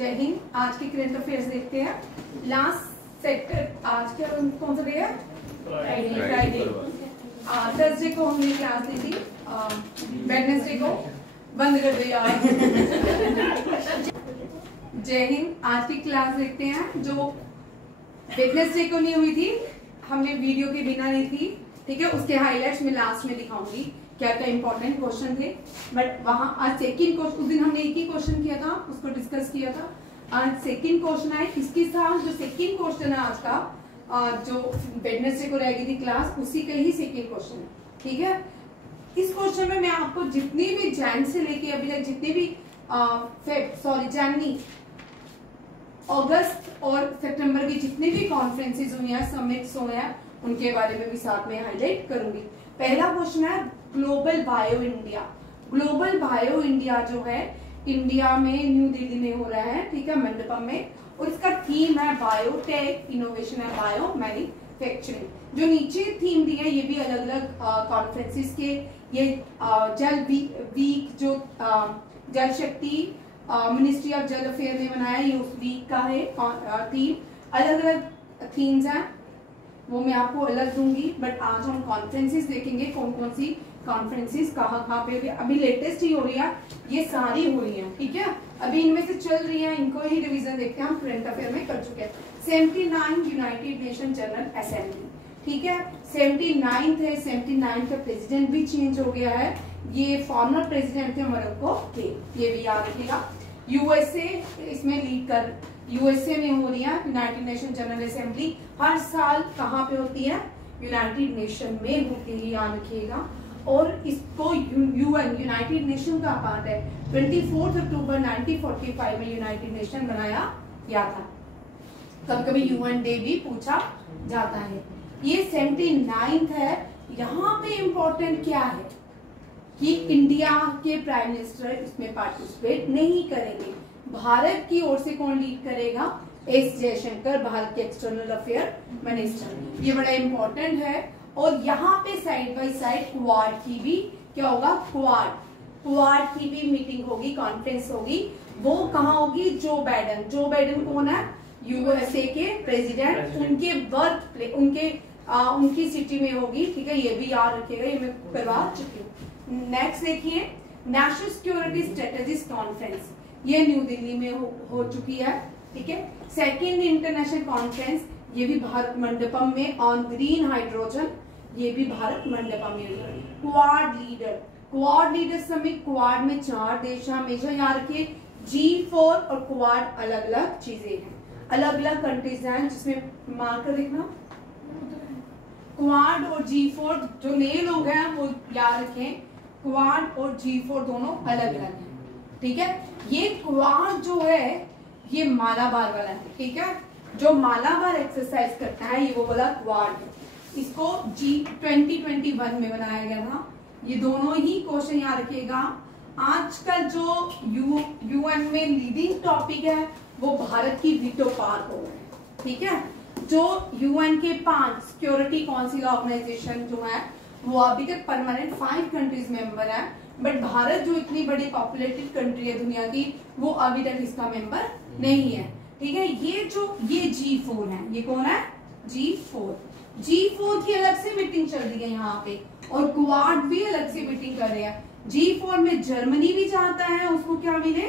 जय हिंद। आज के करंट अफेयर्स देखते हैं। लास्ट सेक्टर आज क्या कौन सा डे है? फ्राइडे। थर्सडे को हमने क्लास दी थी, वेडनेसडे को बंद कर दो यार। जय हिंद। आज की क्लास देखते हैं जो वेडनेसडे को नहीं हुई थी, हमने वीडियो के बिना ली थी, ठीक है। उसके हाईलाइट्स में लास्ट में दिखाऊंगी क्या क्या इंपॉर्टेंट क्वेश्चन थे। बट वहां आज सेकंड क्वेश्चन, उस दिन हमने एक ही क्वेश्चन किया था, उसको डिस्कस किया था। आज सेकंड क्वेश्चन है, इसके साथ जो सेकंड क्वेश्चन है आज का, जो वेडनेसडे को रह गई थी क्लास, उसी का ही सेकंड क्वेश्चन है, ठीक है। इस क्वेश्चन में मैं आपको जितनी भी जैन से लेके अभी तक जितने भी जनवरी, अगस्त और सितंबर की जितने भी कॉन्फ्रेंसेज हुई हैं, समिट्स हुए हैं, उनके बारे में भी साथ में हाईलाइट करूंगी। पहला क्वेश्चन है global bio India. Global bio India जो है इंडिया में न्यू दिल्ली में हो रहा है, ठीक है, मंडपम में। और इसका थीम है बायोटेक, इनोवेशन है बायो मैन्युफैक्चरिंग। जो नीचे थीम दी है ये भी अलग अलग कॉन्फ्रेंसेस के, ये जल वीक जो जल शक्ति मिनिस्ट्री ऑफ जल अफेयर ने बनाया, ये उस वीक का है थीम। अलग अलग थीम्स हैं, वो मैं आपको अलग दूंगी। बट आज हम कॉन्फ्रेंसेस देखेंगे, कौन कौन सी कॉन्फ्रेंसेस कहाँ पे अभी लेटेस्ट ही हो रही है, ये सारी हो रही है, ठीक है। अभी इनमें से चल रही है, इनको ही रिवीजन देखते हैं। हम करंट अफेयर में कर चुके हैं। 79 यूनाइटेड नेशन जनरल असेंबली, ठीक है, 79 है। 79 का प्रेसिडेंट भी चेंज हो गया है, ये फॉर्मर प्रेसिडेंट थे मोरक्को के, ये भी याद रखिएगा। यूएसए इसमें लीड कर, यूएसए में हो रही है यूनाइटेड नेशन जनरल असेंबली। हर साल कहाँ पे होती है? यूनाइटेड नेशन में होती है, याद रखिएगा। और इसको यूएन यूनाइटेड नेशन का पार्ट है। 24 अक्टूबर 1945 में यूनाइटेड नेशन बनाया गया था। कभी कभी यूएन डे भी पूछा जाता है। ये 79 है। यहाँ पे इम्पोर्टेंट क्या है कि इंडिया के प्राइम मिनिस्टर इसमें पार्टिसिपेट नहीं करेंगे। भारत की ओर से कौन लीड करेगा? एस जयशंकर, भारत के एक्सटर्नल अफेयर मिनिस्टर। ये बड़ा इंपॉर्टेंट है। और यहाँ पे साइड बाय साइड क्वाड की भी क्या होगा? क्वाड की भी मीटिंग होगी, कॉन्फ्रेंस होगी। वो कहाँ होगी? जो बाइडेन कौन है? यूएसए के प्रेसिडेंट, उनके बर्थ प्लेस, उनकी सिटी में होगी, ठीक है। ये भी याद रखिएगा, ये मैं करवा चुकी हूँ। नेक्स्ट देखिए, नेशनल सिक्योरिटी स्ट्रेटेजिस्ट कॉन्फ्रेंस, ये न्यू दिल्ली में हो चुकी है, ठीक है। सेकेंड इंटरनेशनल कॉन्फ्रेंस, ये भी भारत मंडपम में ऑन ग्रीन हाइड्रोजन, ये भी भारत मंडपम में। क्वाड लीडर समिट, क्वाड में 4 देश हैं, हमेशा याद रखिए। G4 और क्वाड अलग अलग चीजें हैं, अलग अलग कंट्रीज हैं, जिसमें मार्कर देखना। क्वाड और G4 जो नए लोग हैं वो याद रखें, क्वाड और G4 दोनों अलग अलग हैं, ठीक है। ये क्वाड जो है ये मालाबार वाला है, ठीक है। जो मालाबार एक्सरसाइज करता है ये वो वाला क्वाड है। इसको G2021 में बनाया गया था। ये दोनों ही क्वेश्चन याद रखिएगा। आजकल जो यूएन में लीडिंग टॉपिक है वो भारत की वीटो पार हो है, ठीक है। जो यूएन के 5 सिक्योरिटी काउंसिल ऑर्गेनाइजेशन जो है वो अभी तक परमानेंट 5 कंट्रीज मेंबर है। बट भारत जो इतनी बड़ी पॉपुलेटेड कंट्री है दुनिया की, वो अभी तक इसका मेंबर नहीं है, ठीक है। ये G4 है, ये कौन है? G4 की अलग से मीटिंग चल रही है यहाँ पे, और क्वाड भी अलग से मीटिंग कर रहे हैं। G4 में जर्मनी भी चाहता है उसको क्या मिले?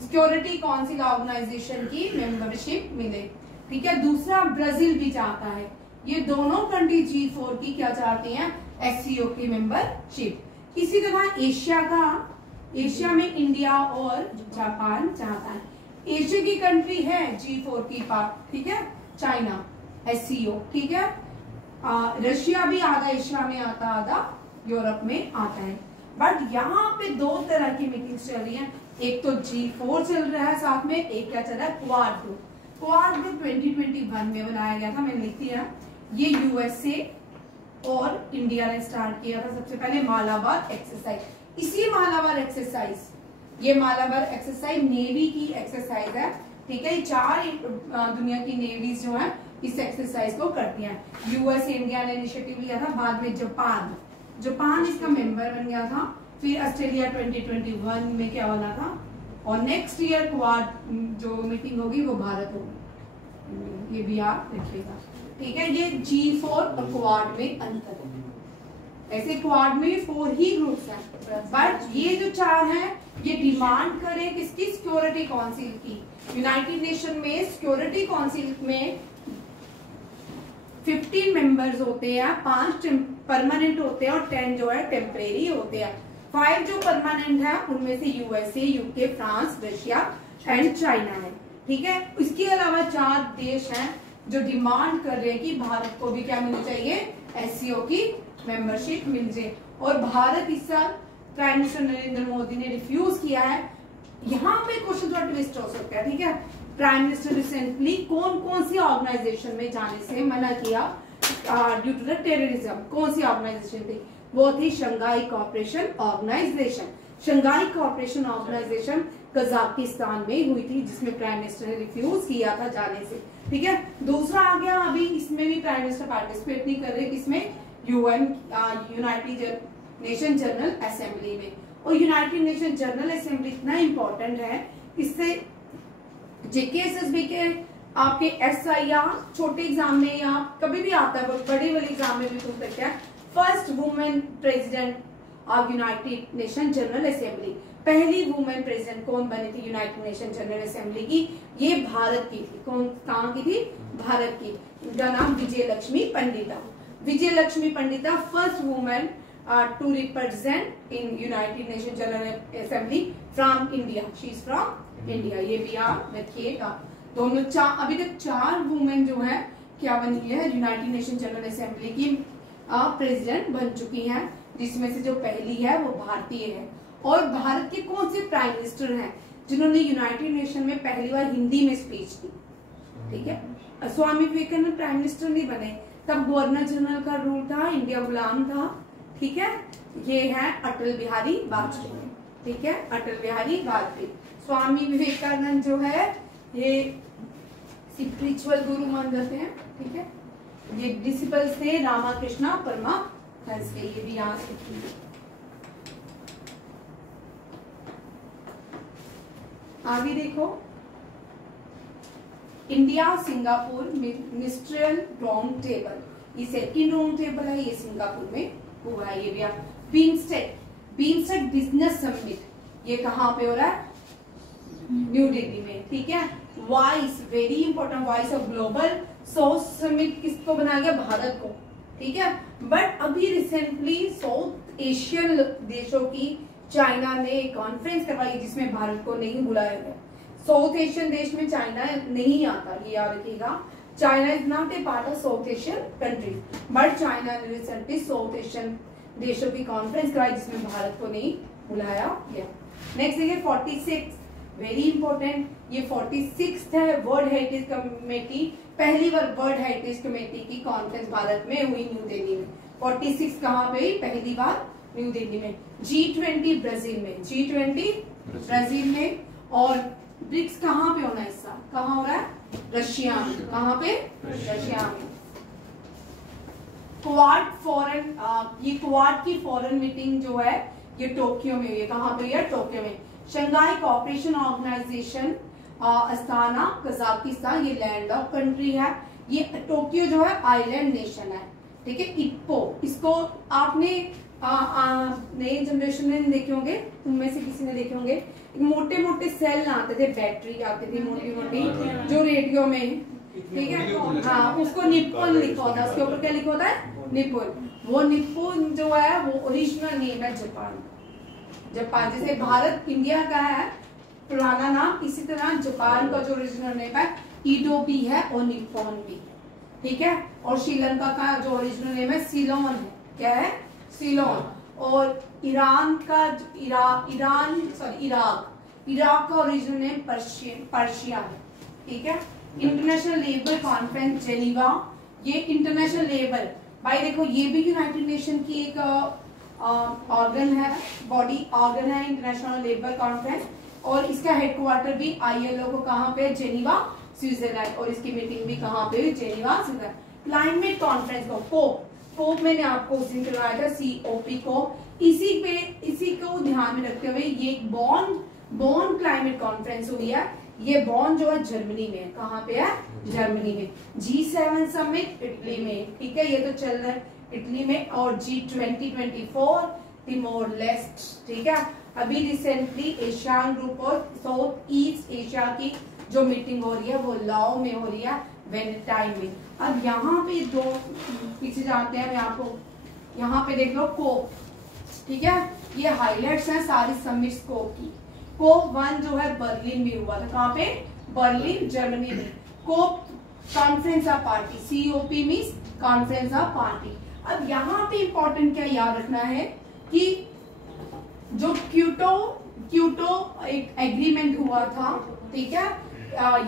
सिक्योरिटी काउंसिल ऑर्गेनाइजेशन की मेंबरशिप मिले, ठीक है। दूसरा ब्राजील भी चाहता है। ये दोनों कंट्री G4 की क्या चाहती हैं? SCO की मेंबरशिप। इसी तरह एशिया में इंडिया और जापान चाहता है। एशिया की कंट्री है G4 की पार्ट, ठीक है, चाइना, SCO, ठीक है। रशिया भी आधा एशिया में आता, आधा यूरोप में आता है। बट यहाँ पे 2 तरह की मीटिंग्स चल रही हैं। एक तो G4 चल रहा है साथ में, एक क्या चल रहा है? क्वाड ग्रुप 2021 में बनाया गया था, मैंने लिख दिया। ये यूएसए और इंडिया ने स्टार्ट किया था सबसे पहले मालाबार एक्सरसाइज। इसी मालाबार एक्सरसाइज, ये मालाबार एक्सरसाइज नेवी की एक्सरसाइज है, ठीक है। 4 दुनिया की नेवीज जो है इस एक्सरसाइज को करती हैं। यूएस, इंडिया ने इनिशिएटिव लिया था, बाद में जापान इसका मेंबर बन गया था। फिर ऑस्ट्रेलिया 2021 में क्या बना था? और नेक्स्ट ईयर क्वाड जो मीटिंग होगी वो भारत होगी, ये भी आप रखिएगा, ठीक है। ये G4 और क्वाड में अंतर है। ऐसे क्वाड में 4 ही ग्रुप्स हैं, बट ये जो 4 हैं ये डिमांड करें किसकी, सिक्योरिटी काउंसिल की। यूनाइटेड नेशन में सिक्योरिटी काउंसिल में 15 मेंबर्स होते हैं, 5 परमानेंट होते हैं और 10 जो है टेम्परेरी होते हैं। 5 जो परमानेंट है उनमें से USA, UK, France, Russia and China है, ठीक है। इसके अलावा 4 देश हैं जो डिमांड कर रहे हैं कि भारत को भी क्या मिलनी चाहिए, एससीओ की मेंबरशिप मिल जाए। और भारत इस साल प्राइम मिनिस्टर नरेंद्र मोदी ने रिफ्यूज किया है। यहाँ पे क्वेश्चन थोड़ा ट्विस्ट हो सकता है, ठीक है। प्राइम मिनिस्टर रिसेंटली कौन कौन सी ऑर्गेनाइजेशन में जाने से मना किया ड्यू टू द टेररिज्म, कौन सी ऑर्गेनाइजेशन थी, वो थी Shanghai cooperation organization. Shanghai cooperation organization Kazakhstan में हुई थी, जिसमें प्राइम मिनिस्टर ने रिफ्यूज किया था जाने से, ठीक है। दूसरा आ गया, अभी इसमें भी प्राइम मिनिस्टर पार्टिसिपेट नहीं कर रहे, किसमें, UN United Nation General assembly में। और यूनाइटेड नेशन जनरल असेंबली इतना इंपॉर्टेंट है, इससे जेके एसएसबी के आपके SIR छोटे एग्जाम में या कभी भी आता है, बड़े वाले एग्जाम में भी पूछ सकते हैं। First women president of United Nation General assembly, पहली वुमेन प्रेसिडेंट कौन बनी थी यूनाइटेड नेशन जनरल असेंबली की, ये भारत की थी। कौन, कहाँ की थी, भारत की। उनका नाम विजय Lakshmi Pandita. Vijay Lakshmi Pandit first women to represent in United Nation General Assembly from India, she is from India, ये भी आप रखिएगा। दोनों अभी तक 4 वुमेन जो है क्या बनी है, यूनाइटेड नेशन जनरल असेंबली की प्रेसिडेंट बन चुकी हैं, जिसमें से जो पहली है वो भारतीय है। और भारत के कौन से प्राइम मिनिस्टर हैं जिन्होंने यूनाइटेड नेशन में पहली बार हिंदी में स्पीच दी, ठीक है। स्वामी विवेकानंद प्राइम मिनिस्टर नहीं बने, तब गवर्नर जनरल का रूल था, इंडिया गुलाम था, ठीक है। ये है अटल बिहारी वाजपेयी, ठीक है, अटल बिहारी वाजपेयी। स्वामी विवेकानंद जो है ये स्पिरिचुअल गुरु मान जाते हैं, ठीक है। ये डिसिपल्स थे रामाकृष्णा परमहंस के, ये भी याद रखिए। आगे देखो, India Singapore ministerial round table, ये सेकंड राउंड टेबल है, ये सिंगापुर में हुआ है। ये भी आप बीमस्टेक बिजनेस समिट, ये कहाँ पे हो रहा है, न्यू दिल्ली में, ठीक है। Vice, very important, vice of global south summit किसको बनाया गया, भारत को, ठीक है। बट अभी रिसेंटली साउथ एशियन देशों की चाइना ने कॉन्फ्रेंस करवाई जिसमें भारत को नहीं बुलाया गया। साउथ एशियन देश में चाइना नहीं आता, ये याद रखिएगा। China is not a part of south Asian countries, but China ने रिसेंटली साउथ एशियन देशों की कॉन्फ्रेंस कराई जिसमें भारत को नहीं बुलाया गया। नेक्स्ट देखिए 46, वेरी इंपॉर्टेंट, ये 46 है वर्ल्ड हेरिटेज कमेटी, पहली बार वर्ल्ड हेरिटेज कमेटी की कॉन्फ्रेंस भारत में हुई न्यू दिल्ली में। 46 कहाँ पे हुई, पहली बार न्यू दिल्ली में। G20 ब्राजील में, G20 ब्राजील में। और ब्रिक्स कहाँ पे होना है इस साल, कहाँ हो रहा है, रशिया में, कहाँ पे, रशिया में। क्वाड फॉरेन, ये क्वाड की फॉरेन मीटिंग जो है ये टोक्यो में हुई है, कहाँ पे है, टोक्यो में। Shanghai cooperation organization Astana Kazakhstan, ये लैंड ऑफ कंट्री है। ये टोक्यो जो है आइलैंड नेशन है, ठीक है। इप्पो, इसको आपने नए जनरेशन ने देखे होंगे, उनमें से किसी ने देखे होंगे, मोटे मोटे सेल आते थे, बैटरी आती थी मोटी मोटी, जो रेडियो में, ठीक है। हाँ, उसको निप्पॉन लिखा होता है, उसके ऊपर क्या लिखा होता है, निप्पॉन। वो निप्पॉन जो है वो ओरिजिनल नेम है जापान, जापान जैसे भारत इंडिया का है पुराना नाम, इसी तरह जापान का जो ओरिजिनल नेम है ईडो भी है और निप्पॉन भी, ठीक है। और श्रीलंका का जो ओरिजिनल नेम है सीलोन है, क्या है, सीलोन। और ईरान का इराक का ओरिजिनल नेम पर्शिया है, ठीक है। इंटरनेशनल लेबर कॉन्फ्रेंस जेनीवा, ये इंटरनेशनल लेबर, भाई देखो ये भी यूनाइटेड नेशन की एक ऑर्गन है, बॉडी ऑर्गन है, इंटरनेशनल लेबर कॉन्फ्रेंस। और इसका हेडक्वार्टर भी ILO को कहाँ पे, जेनीवा स्विट्जरलैंड। और इसकी मीटिंग भी कहाँ पे, जेनीवा स्विट्जरलैंड। क्लाइमेट कॉन्फ्रेंस को कोप मैंने आपको उस दिन करवाया था, COP को। इसी को ध्यान में रखते हुए ये एक बॉन्ड बॉन क्लाइमेट कॉन्फ्रेंस हुई है, ये बॉन जो है जर्मनी में, कहाँ पे है? जर्मनी में। G7 समिट इटली में, ठीक है, ये तो चल रहा है इटली में। और G20 24 तिमोर लेस्ट, ठीक है। अभी रिसेंटली एशियान ग्रुप और साउथ ईस्ट एशिया की जो मीटिंग हो रही है वो लाओ में हो रही है, वेनेटाइन में। अब यहाँ पे दो पीछे जाते हैं, यहाँ पे देख लो कोप, ठीक है, ये हाइलाइट्स हैं सारी समिट्स कोप की। कोप 1 जो है बर्लिन में हुआ था, कहाँ पे? बर्लिन जर्मनी में। COP conference of party, COP means conference of party. अब यहाँ पे इंपॉर्टेंट क्या याद रखना है कि जो क्योटो एक एग्रीमेंट हुआ था, ठीक है,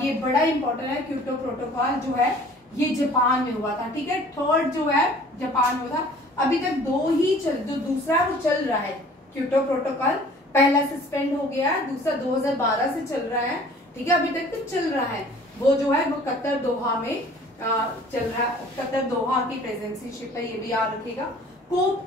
ये बड़ा इंपॉर्टेंट है। क्योटो प्रोटोकॉल जो है ये जापान में हुआ था, ठीक है। थर्ड जो है जापान में था। अभी तक दो ही जो दूसरा वो चल रहा है क्योटो प्रोटोकॉल, पहला सस्पेंड हो गया है, दूसरा 2012 से चल रहा है, ठीक है, अभी तक तो चल रहा है। वो जो है वो कतर दोहा में चल रहा है, कतर दोहा की प्रेजेंसीशिप है, ये भी याद रखिएगा। कोप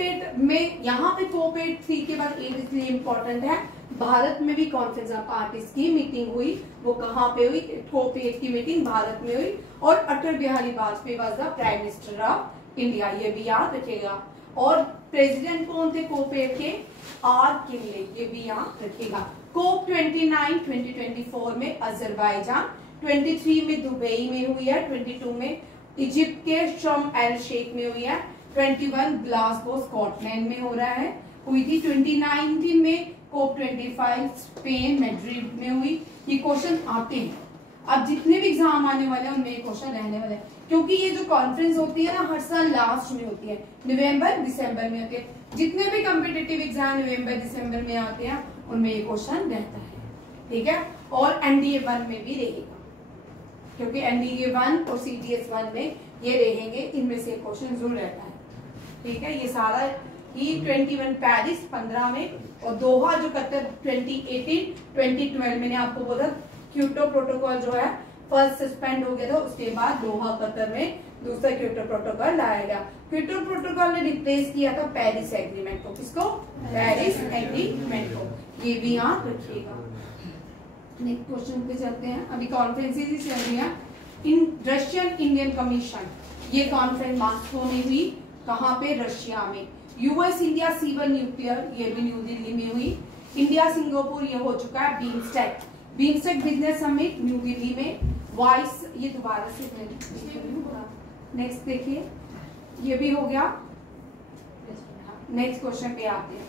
8 में, यहाँ पे कोप 8 3 के बाद 8 इसलिए इम्पोर्टेंट है, भारत में भी कॉन्फ्रेंस ऑफ पार्टीज की मीटिंग हुई, वो कहाँ पे हुई? कोप 8 की मीटिंग भारत में हुई, और Atal Bihari Vajpayee was the prime minister of India, ये भी याद रखिएगा। और प्रेसिडेंट कौन थे कोप 8 के? आर किनले, ये भी याद रखिएगा। कोप 29 2024 में अजरबैजान, 23 में दुबई में हुई है, 22 में इजिप्ट के शर्म एल शेख में हुई है, 21 ग्लासगो स्कॉटलैंड में हो रहा है, हुई थी। 2019 में कोप 25 स्पेन मैड्रिड में हुई। ये क्वेश्चन आते हैं, अब जितने भी एग्जाम आने वाले हैं उनमें ये क्वेश्चन रहने वाले हैं, क्योंकि ये जो कॉन्फ्रेंस होती है ना हर साल लास्ट में होती है, नवंबर दिसंबर में होती है। जितने भी कॉम्पिटिटिव एग्जाम नवंबर दिसंबर में आते हैं उनमें ये क्वेश्चन रहता है, ठीक है। और NDA 1 में भी रहेगा, क्योंकि NDA 1 और CTS 1 में ये रहेंगे, इनमें से क्वेश्चन जरूर रहता है, ठीक है। ये सारा ही 21 पेरिस 15 में, और दोहा जो कतर 2018 2012 मैंने आपको बोला क्योटो प्रोटोकॉल जो है फर्स्ट सस्पेंड हो गया था, उसके बाद दोहा कतर में दूसरा क्योटो प्रोटोकॉल लाया गया। क्योटो प्रोटोकॉल ने रिप्लेस किया था पेरिस एग्रीमेंट को। किसको? पेरिस एग्रीमेंट को, ये भी याद रखिएगा। नेक्स्ट क्वेश्चन पे चलते हैं। अभी कॉन्फ्रेंसेस ही चल रही है। रशियन इंडियन कमीशन, ये कॉन्फ्रेंस मॉस्को में हुई, कहाँ पे? रशिया में। US इंडिया सीवन न्यूक्लियर, ये भी न्यू दिल्ली में हुई। इंडिया सिंगापुर ये हो चुका है। BIMSTEC business summit new Delhi में। वॉइस, ये दोबारा से नेक्स्ट देखिए, ये भी हो गया। नेक्स्ट क्वेश्चन पे आते हैं।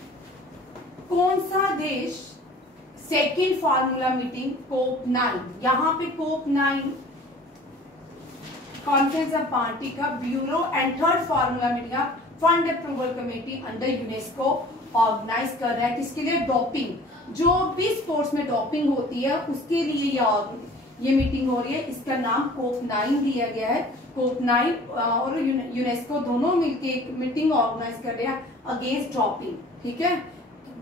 कौन सा देश सेकेंड फार्मूला मीटिंग कोप 9, यहाँ पे कोप 9 कॉन्फ्रेंस ऑफ पार्टी का bureau and third formula meeting का fund approval committee under UNESCO organise कर रहा है। किसके लिए? डोपिंग, जो भी स्पोर्ट्स में डोपिंग होती है उसके लिए ये मीटिंग हो रही है। इसका नाम कोप 9 दिया गया है। कोप 9 और यूनेस्को दोनों मिलकर एक मीटिंग ऑर्गेनाइज कर रहे हैं अगेंस्ट डोपिंग, ठीक है।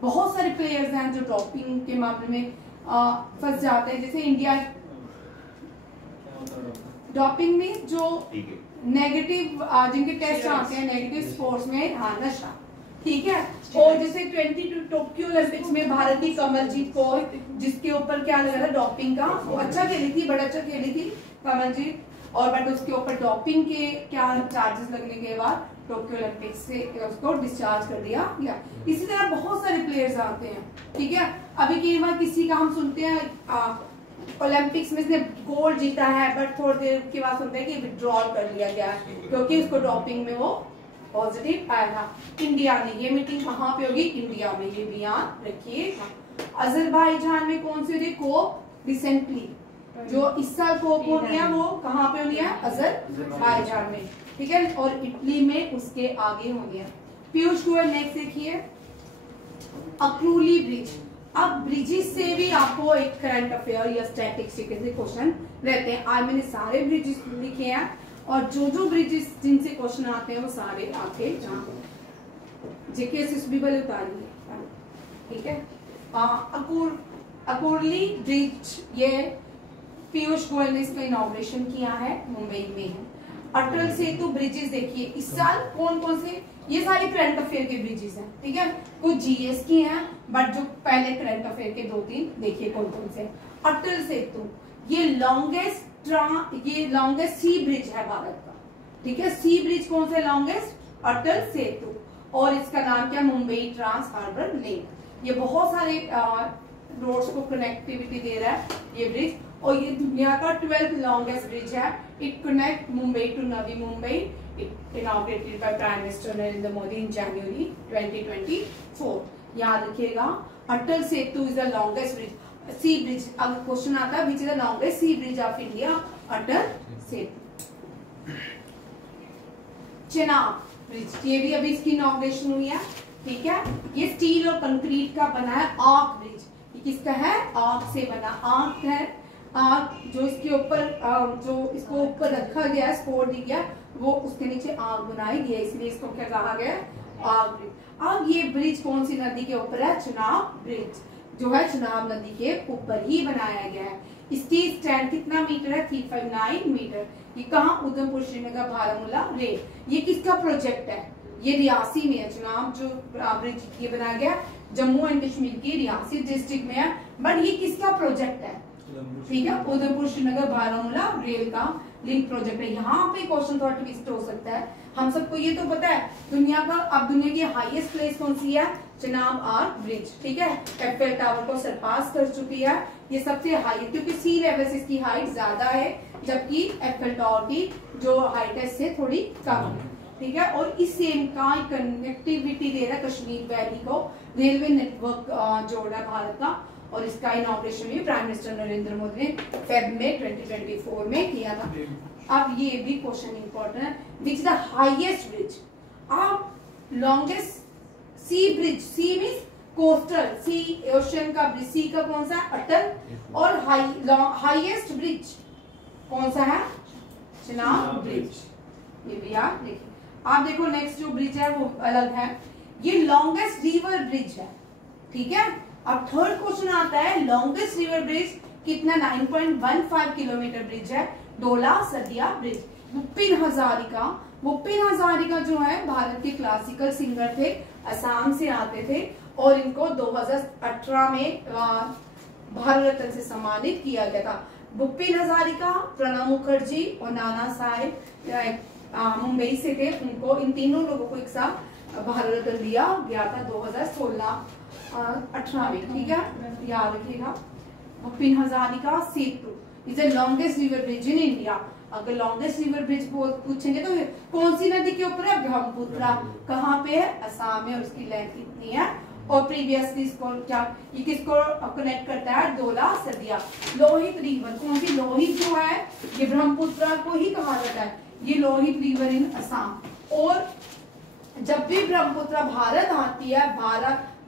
बहुत सारे प्लेयर्स हैं जो डोपिंग के मामले में फंस जाते हैं, जैसे इंडिया डोपिंग में जो नेगेटिव जिनके टेस्ट आते हैं नेगेटिव स्पोर्ट्स में, हाँ, नशा, ठीक है। और जैसे 22 टोक्यो ओलंपिक्स में भारतीय कमलजीत कौर, जिसके ऊपर क्या लगा था डोपिंग का, वो अच्छा खेली थी, बड़ा अच्छा खेली थी कमलजीत, और बट उसके ऊपर डोपिंग के क्या चार्जेस लगने के बाद टोक्यो ओलंपिक्स से उसको डिस्चार्ज कर दिया गया। इसी तरह बहुत सारे प्लेयर्स आते हैं, ठीक है। अभी कई बार किसी का हम सुनते हैं ओलंपिक्स में इसने गोल्ड जीता है, बट थोड़ी देर के बाद सुनते हैं कि विड्रॉल कर लिया गया है क्योंकि उसको डोपिंग में वो पॉजिटिव आया था। इंडिया ने ये मीटिंग कहाँ पे होगी? इंडिया में, ये भी याद रखिएगा। अजरबैजान में कौन सी होगी? कोप रिसेंटली जो इस साल कोप होनी है वो कहाँ पे होनी है? अजरबैजान में, ठीक है। और इटली में उसके आगे होनी है। पीयूष गोयल नेक्स्ट देखिए, अक्रूली ब्रिज। अब ब्रिजेस से भी आपको एक करंट अफेयर या स्टैटिस्टिक्स के क्वेश्चन रहते हैं। आज मैंने सारे ब्रिजेस लिखे हैं, और जो ब्रिजेस जिनसे क्वेश्चन आते हैं वो सारे आके जेके भी बल उतारिए, ठीक है। अकुरली ब्रिज, ये पीयूष गोयल ने इसका इनॉग्रेशन किया है, मुंबई में है। अटल सेतु ब्रिजेस देखिए इस साल कौन कौन से ये सारी करंट अफेयर के ब्रिजेस हैं, ठीक है। कुछ जीएस की हैं, बट जो पहले करंट अफेयर के 2-3 देखिए कौन कौन से। अटल सेतु, ये लॉन्गेस्ट सी ब्रिज है भारत का, ठीक है। सी ब्रिज कौन सा लॉन्गेस्ट? अटल सेतु। और इसका नाम क्या? Mumbai trans harbour link. ये बहुत सारे रोड्स को कनेक्टिविटी दे रहा है ये ब्रिज, और ये दुनिया का 12th लॉन्गेस्ट ब्रिज है। It connect Mumbai to Navi Mumbai. Inaugurated by prime minister Narendra Modi in January 2024। याद रखिएगा, Atal Setu is the longest bridge, sea bridge. अगर क्वेश्चन आता है which is the longest sea bridge of India, Atal Setu. Chenab bridge, ये भी अभी इसकी इनॉग्रेशन हुई है, ठीक है। ये स्टील और कंक्रीट का बना है आर्क ब्रिज। ये किसका है? आर्क से बना। आर्क है, आर्क जो इसके ऊपर जो इसको ऊपर रखा गया है, सपोर्ट दी गया, वो उसके नीचे आग बनाई गई है, इसलिए इसको क्या कहा गया? आग ब्रिज। अब ये ब्रिज कौन सी नदी के ऊपर है? चेनाब ब्रिज, जो है चेनाब नदी के ऊपर ही बनाया गया है। इसकी स्टैंड कितना मीटर है? 359 मीटर। ये कहाँ? उधमपुर श्रीनगर बारामूला रेल। ये किसका प्रोजेक्ट है? ये रियासी में है। चेनाब जो ब्रिज ये बनाया गया जम्मू एंड कश्मीर की रियासी डिस्ट्रिक्ट में है, बट ये किसका प्रोजेक्ट है? ठीक है, उधमपुर श्रीनगर बारामूला रेल का लिंक प्रोजेक्ट है। यहाँ पे क्वेश्चन थोड़ा ट्विस्ट हो सकता है। हम सबको ये तो पता है दुनिया का, अब दुनिया की हाईएस्ट प्लेस कौन सी है? चेनाब आर्क ब्रिज, ठीक है। एफएल टावर को सरपास कर चुकी है। ये सबसे हाई, क्योंकि सी लेवल से इसकी हाइट ज्यादा है, जबकि एफएल टावर की जो हाइट है इससे थोड़ी कम है, ठीक है। और इस सेम का कनेक्टिविटी दे रहा है कश्मीर वैली को, रेलवे नेटवर्क जोड़ रहा है भारत का। और इसका इनॉग्रेशन भी प्राइम मिनिस्टर नरेंद्र मोदी ने फेब में 2024 में किया था। अब ये भी क्वेश्चन इंपॉर्टेंट है, विच द हाईएस्ट ब्रिज आप longest sea bridge? C means coastal, सी ओशन का ब्रिज। सी का कौन सा है? अटल। और हाईएस्ट ब्रिज कौन सा है? चेनाब ब्रिज। ये भी आप देखिए। आप देखो नेक्स्ट जो ब्रिज है वो अलग है, ये लॉन्गेस्ट रिवर ब्रिज है, ठीक है। अब थर्ड क्वेश्चन आता है, लॉन्गेस्ट रिवर ब्रिज कितना? 9.15 किलोमीटर ब्रिज है, डोला सदिया ब्रिज। भुपेन हजारिका जो है भारत के क्लासिकल सिंगर थे, असम से आते थे, और इनको 2018 में भारत रत्न से सम्मानित किया गया था। भुपेन हजारिका, प्रणब मुखर्जी और नाना साहेब मुंबई से थे। उनको, इन तीनों लोगों को एक साथ भारत रत्न दिया गया था 2016-18 में, ठीक है। याद रखिएगा, Bhupen Hazarika Setu is the longest river bridge in India. अगर लॉन्गेस्ट रिवर ब्रिज पूछेंगे तो कौन सी नदी के ऊपर है? ब्रह्मपुत्रा। कहाँ पे है? असम में। और उसकी लेंथ कितनी है? और प्रीवियसली इसको क्या, ये किसको कनेक्ट करता है? डोला सदिया। लोहित रिवर, कौन सी? लोहित जो है ये ब्रह्मपुत्रा को ही कहा जाता है, ये लोहित रिवर इन असम। और जब भी ब्रह्मपुत्रा भारत आती है,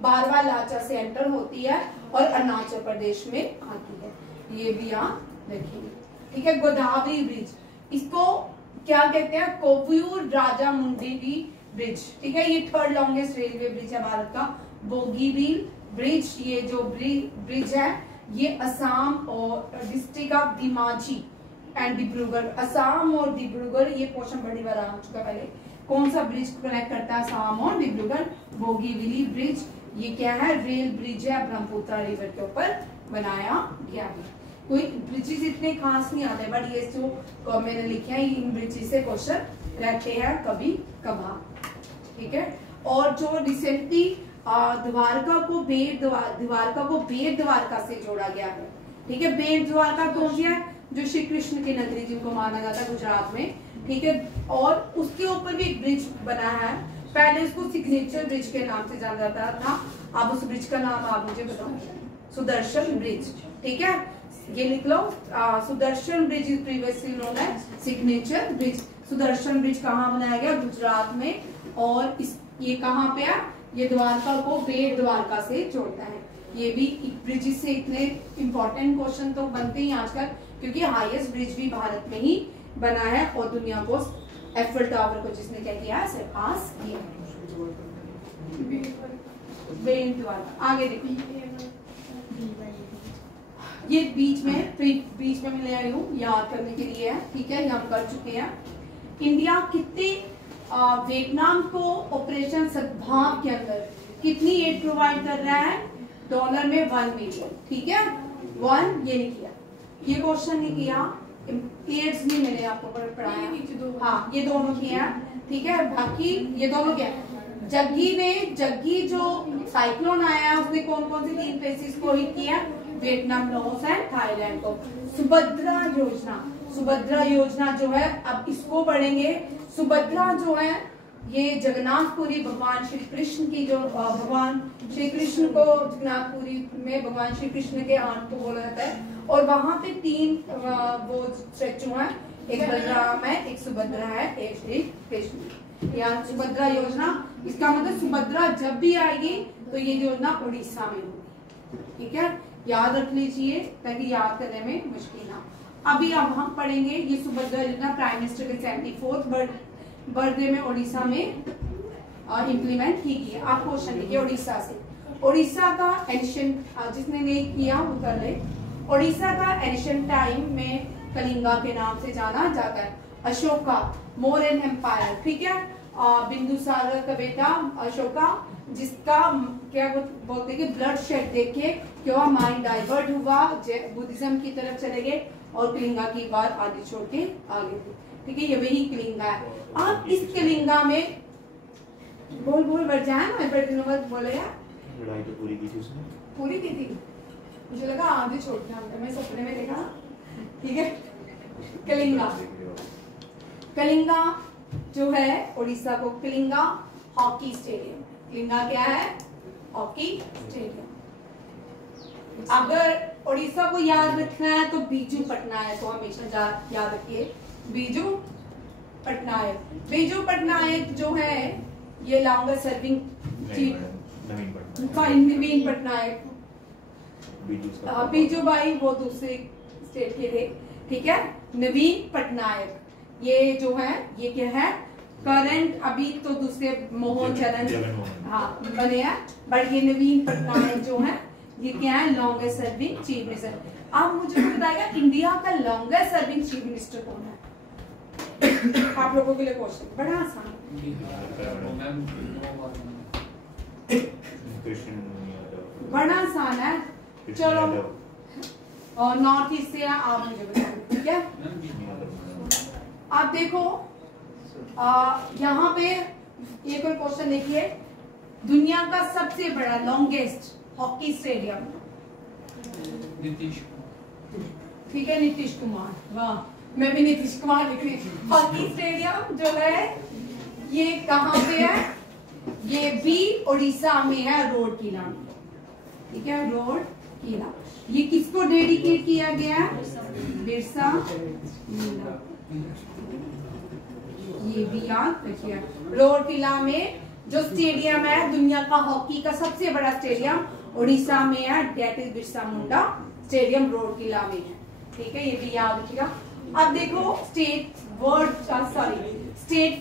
बारवा लाचा से एंटर होती है और अरुणाचल प्रदेश में आती है। ये भी आप देखेंगे, ठीक है। गोदावरी ब्रिज, इसको क्या कहते हैं? कोवूर राजा मुंडेवी ब्रिज, ठीक है। ये थर्ड लॉन्गेस्ट रेलवे ब्रिज है भारत का। बोगीबील ब्रिज, ये जो ब्रिज है ये असम और district of Dimaji and Dibrugarh, Assam और डिब्रूगढ़, ये क्वेश्चन बड़ी बार आ चुका पहले। कौन सा ब्रिज कनेक्ट करता है असम और डिब्रूगढ़? बोगीबील ब्रिज। ये क्या है? रेल ब्रिज है, ब्रह्मपुत्रा रिवर के ऊपर बनाया गया है। कोई ब्रिजेस इतने खास नहीं आते, बट ये जो मैंने लिखे हैं इन ब्रिजेस से क्वेश्चन रहते हैं कभी कभार, ठीक है। और जो रिसेंटली द्वारका को बेट द्वारका से जोड़ा गया है, ठीक है। बेट द्वारका कौन सी है? जो श्री कृष्ण की नगरी जिनको माना जाता है गुजरात में, ठीक है। और उसके ऊपर भी एक ब्रिज बना है, पहले उसको सिग्नेचर ब्रिज के नाम से जाना जाता था, अब उस ब्रिज का नाम आप मुझे बताओ। सुदर्शन ब्रिज, ठीक है। ये लिख लो, Sudarshan bridge is previously known as signature bridge. Sudarshan bridge कहाँ बनाया गया? गुजरात में। और ये कहाँ पे है? ये द्वारका को बेट द्वारका से जोड़ता है। ये भी ब्रिजेस से इतने इंपॉर्टेंट क्वेश्चन तो बनते ही आजकल, क्योंकि हाईएस्ट ब्रिज भी भारत में ही बना है और दुनिया को एफएल टावर को जिसने क्या किया? सरपास किया। बेट द्वारका। आगे देखो, ये बीच में मैं ले आई हूँ याद करने के लिए है, ठीक है। ये हम कर चुके हैं। इंडिया कितने वियतनाम को ऑपरेशन सद्भाव के अंदर कितनी एड प्रोवाइड कर रहा है, डॉलर में 1 मिलियन, ठीक है, 1 ये नहीं किया, ये क्वेश्चन नहीं किया, एड्स नहीं मैंने आपको पढ़ाया, हाँ ये दोनों किया, ठीक है, बाकी ये दोनों क्या, जग्गी जो साइक्लोन आया उसने कौन कौन सी 3 प्लेसेस को हिट किया, वियतनाम, लाओस एंड थाईलैंड को। सुभद्रा योजना जो है, अब इसको पढ़ेंगे। सुभद्रा जो है ये जगन्नाथपुरी भगवान श्री कृष्ण की जो भगवान श्री कृष्ण को जगन्नाथपुरी में भगवान श्री कृष्ण के आंट को बोला जाता है, और वहां पे 3 वो स्टैचू हैं, एक बलराम है, एक सुभद्रा है, एक श्री कृष्ण। या सुभद्रा योजना, इसका मतलब सुभद्रा जब भी आएगी तो ये योजना उड़ीसा में होगी, ठीक है, याद रख लीजिए ताकि याद करने में मुश्किल ना। अभी अब हम पढ़ेंगे ये सुभद्रा योजना प्राइम मिनिस्टर के 74th बर्थडे में उड़ीसा में इम्प्लीमेंट की गई। आप क्वेश्चन लिखिए उड़ीसा से। उड़ीसा का एंशिएंट, जिसने नहीं किया वो कर ले। उड़ीसा का एंशिएंट टाइम में कलिंगा के नाम से जाना जाता है। अशोका, मौर्यन एम्पायर, ठीक है, बिंदुसागर का बेटा अशोका, जिसका क्या बोलते हैं कि ब्लड शेड देख के क्या माइंड डाइवर्ट हुआ, बुद्धिज्म की तरफ चले गए और कलिंगा की बात आदि छोड़ के आगे थे, ठीक है, ये वही कलिंगा है। आप इस कलिंगा में बोल बढ़ जाए ना, बड़े दिनों बाद बोले यार, लड़ाई तो पूरी की थी उसने, पूरी की थी, मुझे लगा आधे छोड़ के हमने, मैं सपने में देखा, ठीक है। कलिंगा जो है उड़ीसा को, कलिंगा हॉकी स्टेडियम, कलिंगा क्या है, हॉकी स्टेडियम। अगर उड़ीसा को याद रखना है तो बीजू पटनायक को हमेशा याद रखिए, बीजू पटनायक जो है ये लॉन्गेस्ट सर्विंग नवीन पटनायक, बीजू भाई वो दूसरे स्टेट के थे, ठीक है। नवीन पटनायक ये जो है ये क्या है, करंट, अभी तो दूसरे मोहन चरण हाँ बने हैं, बट ये नवीन पटनायक जो है ये क्या है, लॉन्गेस्ट सर्विंग चीफ मिनिस्टर। आप मुझे बताइएगा इंडिया का लॉन्गेस्ट सर्विंग चीफ मिनिस्टर कौन है? आप लोगों के लिए क्वेश्चन बड़ा आसान, बड़ा आसान है, चलो और नॉर्थ ईस्ट से आप मुझे बताइए, ठीक है। आप देखो यहाँ पे एक और क्वेश्चन देखिए, दुनिया का सबसे बड़ा लॉन्गेस्ट हॉकी स्टेडियम, ठीक है, नीतीश कुमार, वाह, मैं भी नीतीश कुमार लिख रही। हॉकी स्टेडियम जो है ये कहाँ पे है, ये भी उड़ीसा में है, रोड किला, ठीक है, रोड किला। ये किसको डेडिकेट किया गया है, बिरसा मुंडा, ये भी याद रखिए। रोड किला में जो स्टेडियम है दुनिया का हॉकी का सबसे बड़ा स्टेडियम उड़ीसा में है, that is Birsa Munda stadium, Rourkela में है, ठीक है, ये भी याद रखिएगा। अब देखो स्टेट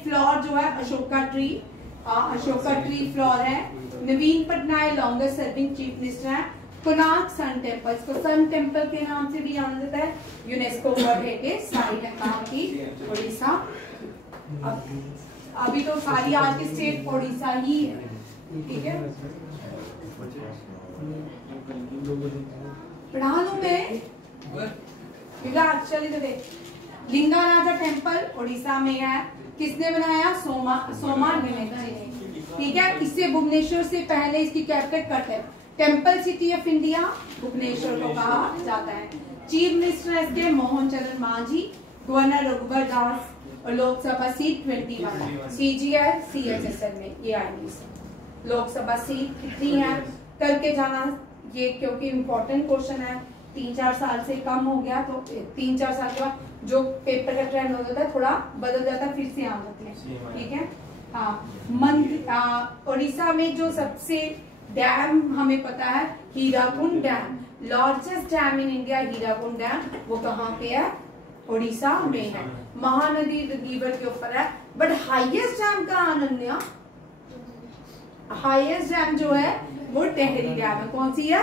फ्लोर जो है अशोका ट्री फ्लोर है। Naveen Patnaik longest serving chief minister है। कोणार्क सन टेम्पल, इसको सन टेम्पल के नाम से भी जाना जाता है, यूनेस्को वर्ल्ड हेरिटेज साइट है कहाँ की, उड़ीसा। अभी तो सारी आज की स्टेट उड़ीसा ही है, ठीक है, पढ़ा लूं मैं, चलिए। लिंगाराजा टेम्पल उड़ीसा में है, किसने बनाया, सोमा निमेत्री ने, ठीक है। इससे भुवनेश्वर से पहले इसकी capital Cuttack, temple city of India Bhubaneswar को कहा जाता है। चीफ मिनिस्टर इसके मोहन चरण मांझी, गवर्नर रघुबर दास, और लोकसभा सीट 21, CGI CHSL में ये आई। लोकसभा सीट कितनी है करके जाना, ये क्योंकि इम्पोर्टेंट क्वेश्चन है, 3-4 साल से कम हो गया तो 3-4 साल के बाद जो पेपर का ट्रेंड हो जाता है थोड़ा बदल जाता है, फिर से आ जाते हैं, ठीक है। हाँ, उड़ीसा में जो सबसे डैम हमें पता है Hirakud dam, largest dam in India Hirakud dam, वो कहाँ पे है, उड़ीसा में है, महानदी रिवर के ऊपर है। बट हाईएस्ट डैम का अनन्या, हाईएस्ट डैम जो है वो टेहरी डैम है। कौन सी है,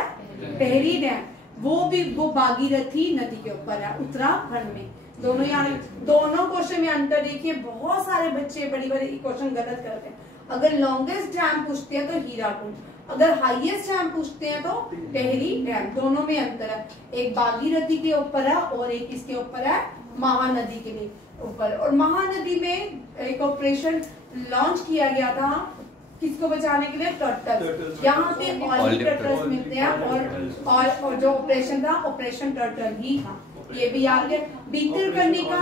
टेहरी डैम, वो भी वो भागीरथी नदी के ऊपर है उत्तराखंड में। दोनों यार दोनों क्वेश्चन में अंतर देखिए। बहुत सारे बच्चे बड़ी बड़ी क्वेश्चन गलत करते हैं। अगर लॉन्गेस्ट डैम पूछते हैं तो हीराकुंड, अगर हाईएस्ट डैम पूछते हैं तो टेहरी डैम। दोनों में अंतर है, एक भागीरथी के ऊपर है और एक इसके ऊपर है महानदी के ऊपर। और महानदी में एक ऑपरेशन लॉन्च किया गया था किसको बचाने के लिए, टर्टल। यहाँ पे ऑयल टर्टल्स मिलते हैं और जो ऑपरेशन था ऑपरेशन टर्टल ही था, ये भी याद है। बीतरकनिका,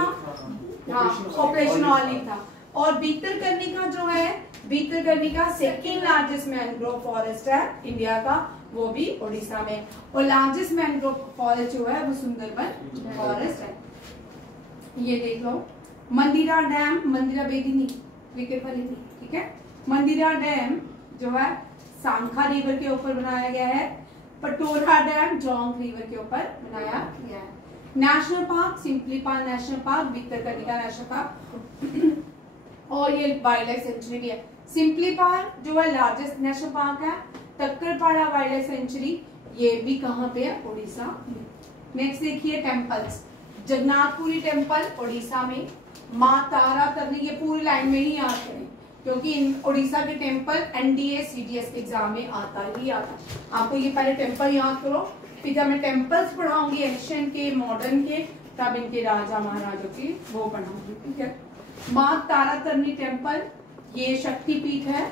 हाँ ऑपरेशन ऑलिव था। और बीतरकनिका जो है, बीतरकनिका सेकेंड लार्जेस्ट मैंग्रोव फॉरेस्ट है इंडिया का, वो भी उड़ीसा में। और लार्जेस्ट मैंग्रोव फॉरेस्ट जो है वो सुंदरबन फॉरेस्ट है। ये देख लो मंदिरा डैम, मंदिरा बेदी नहीं, क्रिकेट वाली नहीं, ठीक है। मंदिरा डैम जो है सांखा रिवर के ऊपर बनाया गया है। पटोरा डैम जोंग रिवर के ऊपर बनाया गया है। National park Simlipal national park, Bhitarkanika national park और ये वाइल्ड लाइफ सेंचुरी भी है। सिम्पलीपाल जो है लार्जेस्ट नेशनल पार्क है। तक्करपाड़ा वाइल्ड लाइफ सेंचुरी ये भी कहाँ पे है, उड़ीसा में। नेक्स्ट देखिए टेम्पल्स, जगन्नाथपुरी टेम्पल उड़ीसा में, माँ तारा तारिणी, ये पूरी लाइन में ही याद करें क्योंकि उड़ीसा के टेम्पल एनडीए सीडीएस के एग्जाम में आता ही आता। आपको ये पहले टेम्पल याद करो, फिर जब मैं टेम्पल्स पढ़ाऊंगी एशियन के मॉडर्न के, तब इनके राजा महाराजों के वो पढ़ाऊंगी, ठीक है। माँ तारा तारिणी टेम्पल ये शक्तिपीठ है,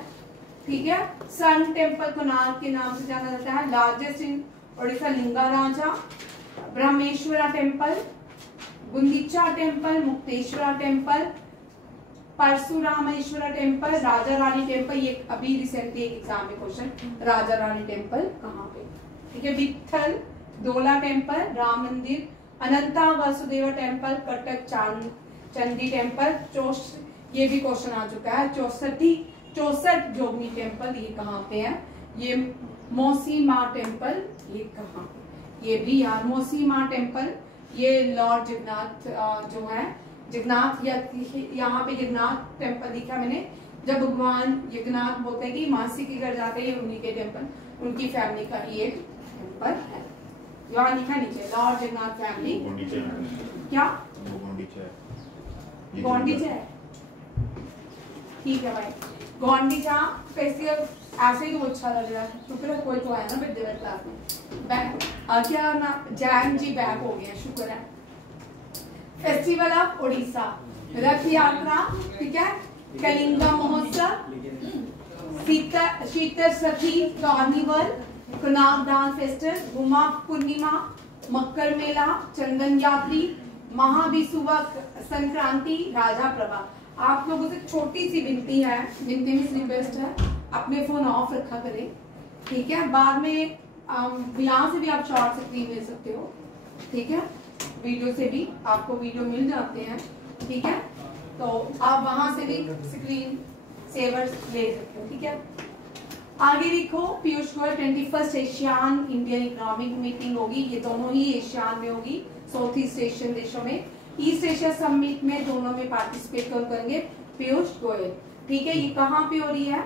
ठीक है। सन टेम्पल कोणार्क के नाम से जाना जाता है, largest in Orissa. Lingaraja, Brahmeswara temple, Gundicha temple, Mukteswara temple, Parasurameswara temple, Raja Rani temple. ये अभी रिसेंटली एक एग्जाम में क्वेश्चन, राजा रानी टेम्पल कहाँ पे, ठीक है। विठल दोला टेम्पल, राम मंदिर, अनंता वासुदेवा टेम्पल, कटक चंडी टेम्पल, ये भी क्वेश्चन आ चुका है। चौसठ जोगनी टेम्पल ये कहाँ पे है, ये मौसी माँ टेम्पल ये कहाँ पे, ये भी यार मौसी माँ टेम्पल ये लॉर्ड जगन्नाथ जो है, जगन्नाथ या यहाँ पे जगन्नाथ टेम्पल दिखा मैंने। जब भगवान जगन्नाथ बोलते हैं कि मासी के घर जाते हैं, उन्हीं के टेम्पल, उनकी फैमिली का ही एक टेम्पल है। यहाँ लिखा नीचे लॉर्ड जगन्नाथ फैमिली, क्या गोंडीचा है, ठीक है भाई। गोंडीचा फेस्टिवल ऐसे ही तो अच्छा लग रहा है, शुक्र है कोई तो आया ना विद्यालय क्लास में। बैक क्या ना जैन जी बैक हो गया, शुक्र है। फेस्टिवल ऑफ उड़ीसा, रथ यात्रा, ठीक है। कलिंगा महोत्सव, शीतल सखी कार्निवल, कुनावदान फेस्टिवल, गुमा पूर्णिमा, मकर मेला, चंदन यात्री, महाविषुवा संक्रांति, राजा प्रभा। आप लोगों से छोटी सी विनती है, विनती में रिक्वेस्ट है, अपने फोन ऑफ रखा करें, ठीक है। बाद में यहाँ से भी आप शॉर्ट स्क्रीन ले सकते हो, ठीक है। वीडियो से भी आपको वीडियो मिल जाते हैं, ठीक है। तो आप वहां से भी स्क्रीन सेवर्स ले सकते हो, ठीक है। आगे देखो Piyush Goyal 21st ASEAN Indian economic meeting होगी, ये दोनों ही एशियान में होगी, साउथ ईस्ट एशियन देशों में। ईस्ट एशिया समिट में दोनों में पार्टिसिपेट करेंगे पीयूष गोयल, ठीक है। ये कहाँ पे हो रही है,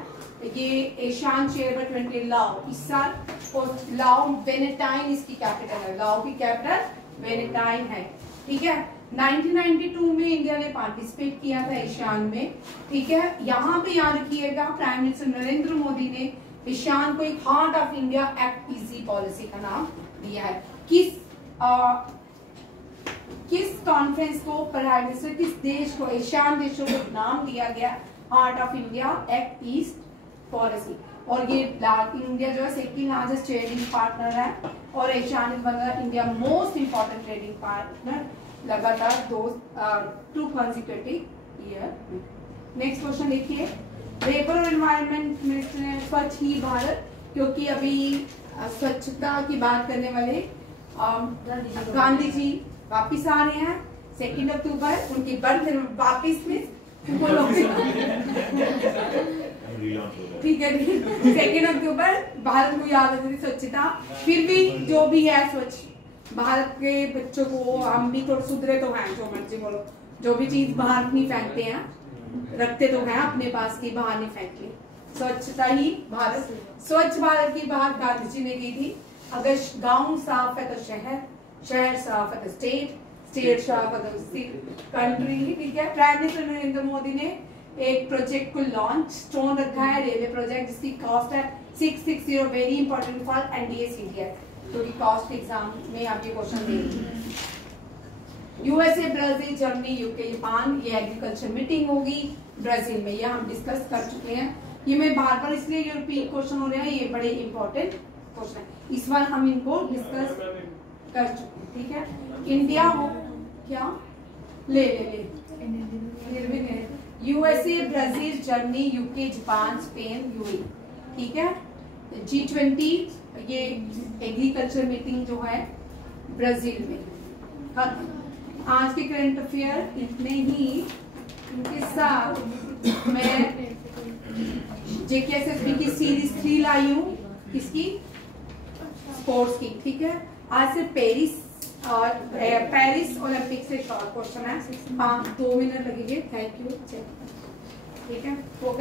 ये एशियान चेयर 20 लाओ इस साल, और लाओ वेनेटाइन इसकी कैपिटल है, लाओ की कैपिटल वेनेटाइन है, ठीक है। 1992 में इंडिया ने पार्टिसिपेट किया था एशियान में, ठीक है। यहाँ पे याद रखिएगा प्राइम मिनिस्टर नरेंद्र मोदी ने एशियान को एक heart of India act easy policy का नाम दिया है। किस कॉन्फ्रेंस को प्राइम मिनिस्टर, किस देश को, एशियान देशों को नाम दिया गया heart of India act east policy. और ये इंडिया जो है सेकेंड लार्जेस्ट ट्रेडिंग पार्टनर है, और ASEAN is one of India most important trading partner लगातार 2 कंसेक्यूटिव ईयर। नेक्स्ट क्वेश्चन देखिए, लेबर और एनवायरनमेंट मिनिस्टर ने स्वच्छ ही भारत, क्योंकि अभी स्वच्छता की बात करने वाले गांधी जी वापिस आ रहे हैं 2 अक्टूबर, उनकी बर्थ वापिस में ठीक है। 2 अक्टूबर भारत को याद रखती स्वच्छता, फिर भी जो भी है स्वच्छ भारत के बच्चों को, हम भी थोड़ा सुधरे तो हैं, जो मर्जी बोलो, जो भी चीज बाहर नहीं फेंकते हैं, रखते तो हैं अपने पास की, बाहर नहीं फेंकते। स्वच्छता ही भारत, स्वच्छ भारत की बात गांधी जी ने की थी। अगर गांव साफ है तो शहर, शहर साफ है तो स्टेट, स्टेट्स ऑफ कंट्री, ठीक है। प्राइम मिनिस्टर नरेंद्र मोदी ने एक प्रोजेक्ट को लॉन्च स्टोन रखा है, रेलवे प्रोजेक्ट जिसकी कॉस्ट है 660, very important for NDA CDS, क्योंकि कॉस्ट एग्जाम में आप ये क्वेश्चन देंगे। USA, Brazil, Germany, UK, Japan, ये एग्रीकल्चर मीटिंग होगी ब्राजील में, ये हम डिस्कस कर चुके हैं। ये मैं बार बार इसलिए यूरोपियन क्वेश्चन हो रहे हैं, ये बड़े इंपॉर्टेंट क्वेश्चन है, इस बार हम इनको डिस्कस कर चुके हैं, ठीक है। इंडिया हो क्या ले USA, Brazil, Germany, UK, Japan, Spain, UAE, ठीक है। G20 ये एग्रीकल्चर मीटिंग जो है ब्राजील में खत्म। आज के करंट अफेयर इतने ही, इनके साथ मैं जेकेएसएसबी की सीरीज 3 लाई हूँ, किसकी, स्पोर्ट्स की, ठीक है। आज से पेरिस ओलंपिक से शॉर्ट क्वेश्चन है, 2 मिनट लगेंगे, थैंक यू, ठीक है। वो